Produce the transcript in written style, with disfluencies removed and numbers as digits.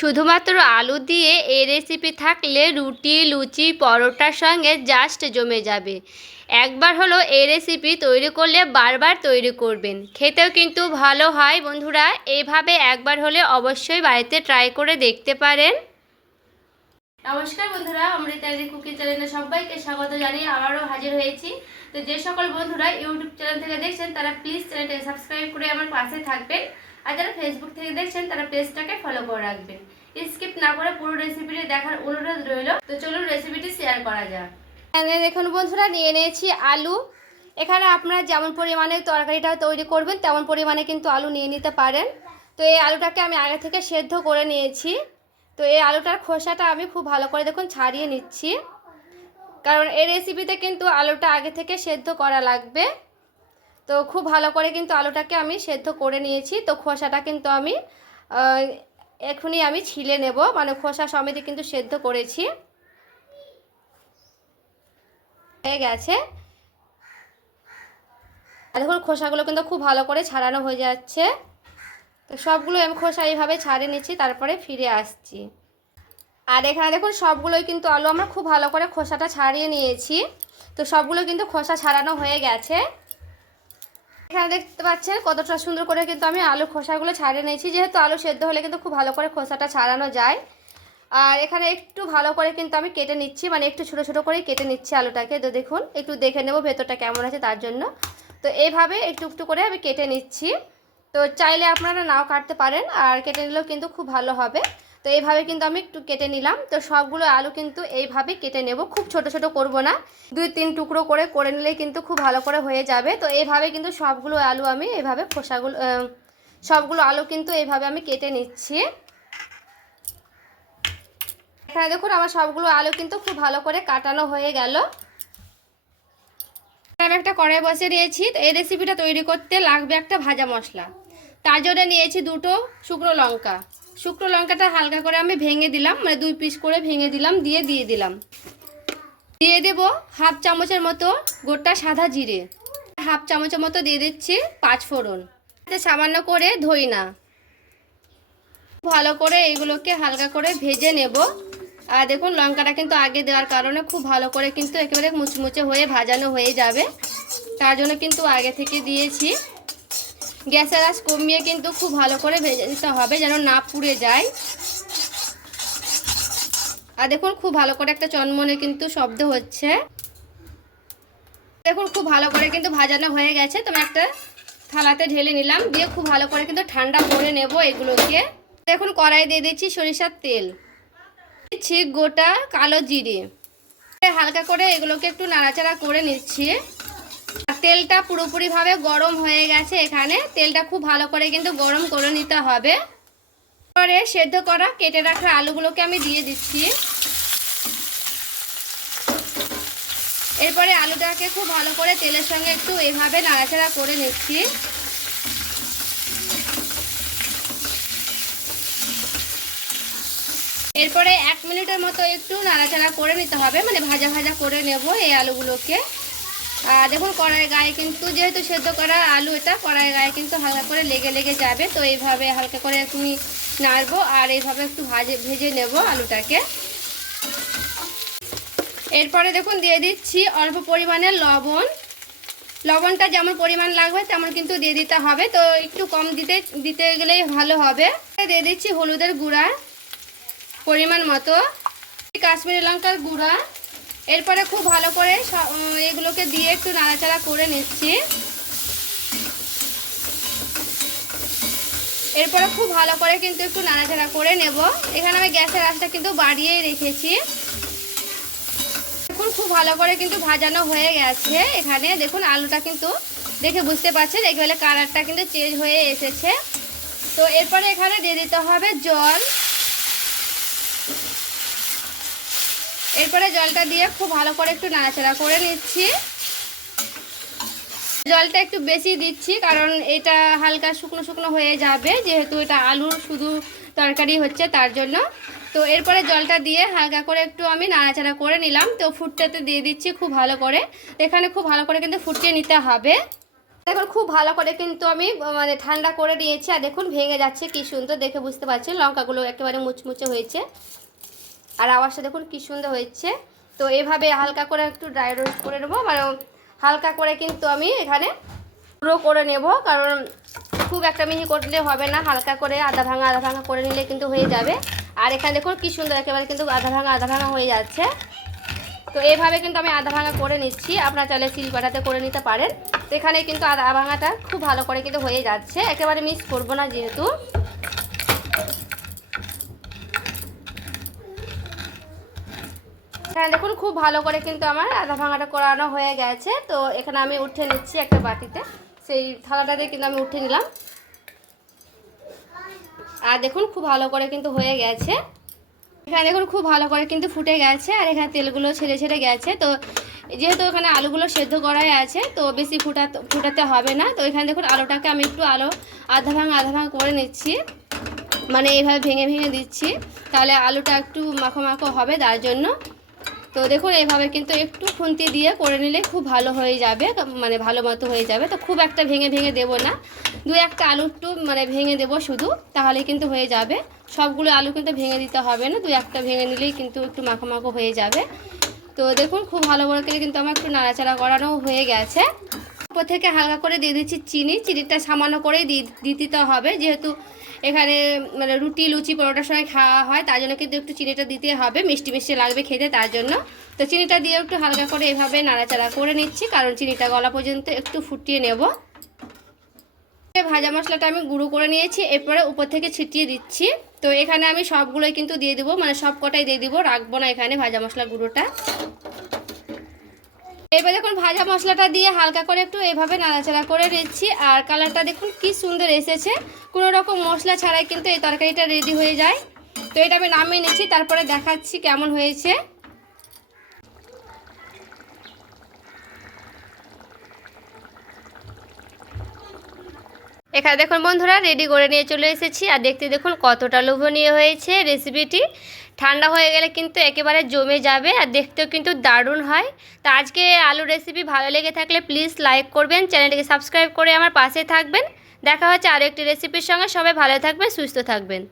শুধুমাত্র আলু দিয়ে এই রেসিপি থাকলে রুটি, লুচি, পরোটার সঙ্গে জাস্ট জমে যাবে। একবার হলো এই রেসিপি তৈরি করলে বারবার তৈরি করবেন, খেতেও কিন্তু ভালো হয়। বন্ধুরা, এইভাবে একবার হলে অবশ্যই বাড়িতে ট্রাই করে দেখতে পারেন। নমস্কার বন্ধুরা, অমৃতাদি কুকিং চ্যানেলে সবাইকে স্বাগত জানিয়ে আবারও হাজির হয়েছি। তো যে সকল বন্ধুরা ইউটিউব চ্যানেল থেকে দেখছেন তারা প্লিজ চ্যানেলটাকে সাবস্ক্রাইব করে আমার পাশে থাকবেন, আর যারা ফেসবুক থেকে দেখছেন তারা পেজটাকে ফলো করে রাখবেন। স্কিপ না করে পুরো রেসিপিটি দেখার অনুরোধ রইল। তো চলুন রেসিপিটি শেয়ার করা যাক। এখানে দেখুন বন্ধুরা, নিয়ে নিয়েছি আলু। এখানে আপনারা যেমন পরিমাণে তরকারিটা তৈরি করবেন তেমন পরিমাণে কিন্তু আলু নিয়ে নিতে পারেন। তো এই আলুটাকে আমি আগে থেকে সেদ্ধ করে নিয়েছি। তো এই আলুটার খোসাটা আমি খুব ভালো করে দেখুন ছাড়িয়ে নিচ্ছি, কারণ এই রেসিপিতে কিন্তু আলুটা আগে থেকে সেদ্ধ করা লাগবে। তো খুব ভালো করে কিন্তু আলুটাকে আমি সেদ্ধ করে নিয়েছি। তো খোসাটা কিন্তু আমি এখনই আমি ছিলে নেব, মানে খোসা সমেত কিন্তু সেদ্ধ করেছি। হয়ে গেছে। দেখুন খোসাগুলো কিন্তু খুব ভালো করে ছাড়ানো হয়ে যাচ্ছে। তো সবগুলো আমি খোসা এইভাবে ছাড়িয়ে নিচ্ছি, তারপরে ফিরে আসছি। আর এখানে দেখুন সবগুলোই কিন্তু আলু আমরা খুব ভালো করে খোসাটা ছাড়িয়ে নিয়েছি। তো সবগুলো কিন্তু খোসা ছাড়ানো হয়ে গেছে। এখানে দেখতে পাচ্ছেন কতটা সুন্দর করে কিন্তু আমি আলু খোসাগুলো ছাড়িয়ে নিয়েছি, যেহেতু আলু সেদ্ধ হলে কিন্তু খুব ভালো করে খোসাটা ছাড়ানো যায়। আর এখানে একটু ভালো করে কিন্তু আমি কেটে নিচ্ছি, মানে একটু ছোটো ছোটো করে কেটে নিচ্ছি আলুটাকে। তো দেখুন একটু দেখে নেব ভেতরটা কেমন আছে তার জন্য। তো এইভাবে একটু একটু করে আমি কেটে নিচ্ছি। তো চাইলে আপনারা নাও কাটতে পারেন, আর কেটে নিলেও কিন্তু খুব ভালো হবে। তো এইভাবে কিন্তু আমি একটু কেটে নিলাম। তো সবগুলো আলু কিন্তু এইভাবে কেটে নেব, খুব ছোট ছোট করব না, 2-3 টুকরো করে নিলেই কিন্তু খুব ভালো করে হয়ে যাবে। তো এইভাবে কিন্তু সবগুলো আলু আমি এইভাবে খোসাগুলো সবগুলো আলু কিন্তু এইভাবে আমি কেটে নিচ্ছি। এখানে দেখুন আমার সবগুলো আলু কিন্তু খুব ভালো করে কাটানো হয়ে গেল। আমি একটা কড়াই বসিয়ে দিয়েছি। তো এই রেসিপিটা তৈরি করতে লাগবে একটা ভাজা মশলা। তার জন্য নিয়েছি 2টো শুকনো লঙ্কা। শুকনো লঙ্কাটা হালকা করে আমি ভেঙে দিলাম, মানে 2 পিস করে ভেঙে দিলাম, দিয়ে দিলাম। দিয়ে দেব হাফ চামচের মতো গোটা সাদা জিরে, হাফ চামচের মতো দিয়ে দিচ্ছি 5 ফোড়ন, সামান্য করে ধইনা। ভালো করে এগুলোকে হালকা করে ভেজে নেব। আর দেখুন লঙ্কাটা কিন্তু আগে দেওয়ার কারণে খুব ভালো করে কিন্তু একেবারে মুচমুচে হয়ে ভাজানো হয়ে যাবে, তার জন্য কিন্তু আগে থেকে দিয়েছি। গ্যাসের আঁচ কমিয়ে কিন্তু খুব ভালো করে ভেজে দিতে হবে, যেন না পুড়ে যায়। আর দেখুন খুব ভালো করে একটা চনমনে কিন্তু শব্দ হচ্ছে। দেখুন খুব ভালো করে কিন্তু ভাজানো হয়ে গেছে। তো আমি একটা থালাতে ঢেলে নিলাম, দিয়ে খুব ভালো করে কিন্তু ঠান্ডা করে নেব এগুলোকে। দেখুন কড়াই দিয়ে দিচ্ছি সরিষার তেল, দিচ্ছি গোটা কালো জিরে, হালকা করে এগুলোকে একটু নাড়াচাড়া করে নিচ্ছি। তেলটা পুরোপুরিভাবে গরম হয়ে গেছে। এখানে তেলটা খুব ভালো করে কিন্তু গরম করে নিতে হবে। পরে সেদ্ধ করা কেটে রাখা আলুগুলোকে আমি দিয়ে দিচ্ছি। এরপরে আলুটাকে খুব ভালো করে তেলের সঙ্গে একটু এভাবে নাড়াচাড়া করে নিচ্ছি। এরপরে 1 মিনিটের মতো একটু নাড়াচাড়া করে নিতে হবে, মানে ভাজা ভাজা করে নেব এই আলুগুলোকে। দেখুন কড়াই গায়ে কিন্তু যেহেতু সেদ্ধ করা আলু, এটা কড়াই গায়ে কিন্তু হালকা করে লেগে যাবে। তো এইভাবে হালকা করে আমি নাড়বো, আর এইভাবে একটু ভেজে নেব আলুটাকে। এরপরে দেখুন দিয়ে দিচ্ছি অল্প পরিমাণে লবণ। লবণটা যেমন পরিমাণ লাগবে তেমন কিন্তু দিয়ে দিতে হবে, তো একটু কম দিতে গেলেই ভালো হবে। দিয়ে দিচ্ছি হলুদের গুঁড়া পরিমাণ মতো, কাশ্মীরি লঙ্কার গুঁড়া। এরপরে খুব ভালো করে এগুলোকে দিয়ে একটু নাড়াচাড়া করে নিচ্ছি। এরপরে খুব ভালো করে কিন্তু একটু নাড়াচাড়া করে নেব। এখানে আমি গ্যাসের আঁচটা কিন্তু বাড়িয়েই রেখেছি। দেখুন খুব ভালো করে কিন্তু ভাজানো হয়ে গেছে। এখানে দেখুন আলুটা কিন্তু দেখে বুঝতে পারছেন একেবারে কালারটা কিন্তু চেঞ্জ হয়ে এসেছে। তো এরপরে এখানে দিয়ে দিতে হবে জল। এরপরে জলটা দিয়ে খুব ভালো করে একটু নাড়াচাড়া করে নিচ্ছি। জলটা একটু বেশি দিচ্ছি, কারণ এটা হালকা শুকনো শুকনো হয়ে যাবে, যেহেতু এটা আলুর শুধু তরকারি হচ্ছে তার জন্য। তো এরপরে জলটা দিয়ে হালকা করে একটু আমি নাড়াচাড়া করে নিলাম। তো ফুটতে দিয়ে দিচ্ছি খুব ভালো করে। এখানে খুব ভালো করে কিন্তু ফুটিয়ে নিতে হবে। এখন খুব ভালো করে কিন্তু আমি মানে ঠান্ডা করে নিয়েছি। আর দেখুন ভেঙে যাচ্ছে কি সুন্দর, দেখে বুঝতে পারছেন লঙ্কাগুলো একেবারে মুচমুচে হয়েছে। আর আওয়াজটা দেখুন কি সুন্দর হয়েছে। তো এভাবে হালকা করে একটু ড্রাই রোস্ট করে নেবো, মানে হালকা করে কিন্তু আমি এখানে গুঁড়ো করে নেব, কারণ খুব একটা মিহি করলে হবে না, হালকা করে আধা ভাঙা করে নিলে কিন্তু হয়ে যাবে। আর এখানে দেখুন কি সুন্দর একেবারে কিন্তু আধা ভাঙা হয়ে যাচ্ছে। তো এইভাবে কিন্তু আমি আধা ভাঙা করে নিচ্ছি, আপনারা চাইলে শিলপাটাতে করে নিতে পারেন। তো এখানে কিন্তু আধা ভাঙাটা খুব ভালো করে কিন্তু হয়ে যাচ্ছে, একেবারে মিক্স করবো না যেহেতু। এখানে দেখুন খুব ভালো করে কিন্তু আমার আধা ভাঙাটা করানো হয়ে গেছে। তো এখানে আমি উঠে নিচ্ছি একটা বাটিতে, সেই থালাটাতে কিন্তু আমি উঠে নিলাম। আর দেখুন খুব ভালো করে কিন্তু হয়ে গেছে। এখানে দেখুন খুব ভালো করে কিন্তু ফুটে গেছে, আর এখানে তেলগুলো ছেড়ে গেছে। তো যেহেতু এখানে আলুগুলো সেদ্ধ করাই আছে, তো বেশি ফুটাতে হবে না। তো এখানে দেখুন আলুটাকে আমি একটু আধা ভাঙা করে নিচ্ছি, মানে এইভাবে ভেঙে দিচ্ছি, তাহলে আলুটা একটু মাখো হবে তার জন্য। তো দেখুন এইভাবে কিন্তু একটু খুন্তি দিয়ে করে নিলে খুব ভালো হয়ে যাবে, মানে ভালো মতো হয়ে যাবে। তো খুব একটা ভেঙে দেবো না, দু একটা আলু একটু মানে ভেঙে দেবো শুধু, তাহলে কিন্তু হয়ে যাবে। সবগুলো আলু কিন্তু ভেঙে দিতে হবে না, দু একটা ভেঙে নিলেই কিন্তু একটু মাখো হয়ে যাবে। তো দেখুন খুব ভালো করে কিন্তু আমার একটু নাড়াচাড়া করানো হয়ে গেছে। উপর থেকে হালকা করে দিয়ে দিচ্ছি চিনিটা সামান্য করেই দিতে হবে, যেহেতু এখানে মানে রুটি লুচি পরোটার সঙ্গে খাওয়া হয়, তার জন্য কিন্তু একটু চিনিটা দিতে হবে, মিষ্টি লাগবে খেতে তার জন্য। তো চিনিটা দিয়ে একটু হালকা করে এভাবে নাড়াচাড়া করে নিচ্ছি, কারণ চিনিটা গলা পর্যন্ত একটু ফুটিয়ে নেব। ভাজা মশলাটা আমি গুঁড়ো করে নিয়েছি, এরপরে উপর থেকে ছিটিয়ে দিচ্ছি। তো এখানে আমি সবগুলোই কিন্তু দিয়ে দেবো, মানে সব কটাই দিয়ে দিব, রাখবো না এখানে ভাজা মশলা গুঁড়োটা। এবার দেখুন ভাজা মশলাটা দিয়ে হালকা করে একটু এভাবে নাড়াচাড়া করে নিচ্ছি। আর কালারটা দেখুন কি সুন্দর এসেছে, কোনো রকম মশলা ছাড়াই কিন্তু এই তরকারিটা রেডি হয়ে যায়। তো এটা আমি নামিয়ে নিচ্ছি, তারপরে দেখাচ্ছি কেমন হয়েছে। এখানে দেখুন বন্ধুরা রেডি করে নিয়ে চলে এসেছি, আর দেখতে দেখুন কতটা লোভনীয় হয়েছে রেসিপিটি। ঠান্ডা হয়ে গেলে কিন্তু একেবারে জমে যাবে, আর দেখতেও কিন্তু দারুণ হয়। তো আজকে আলু রেসিপি ভালো লেগে থাকলে প্লিজ লাইক করবেন, চ্যানেলটিকে সাবস্ক্রাইব করে আমার পাশে থাকবেন। দেখা হচ্ছে আরও একটি রেসিপির সঙ্গে। সবাই ভালো থাকবেন, সুস্থ থাকবেন।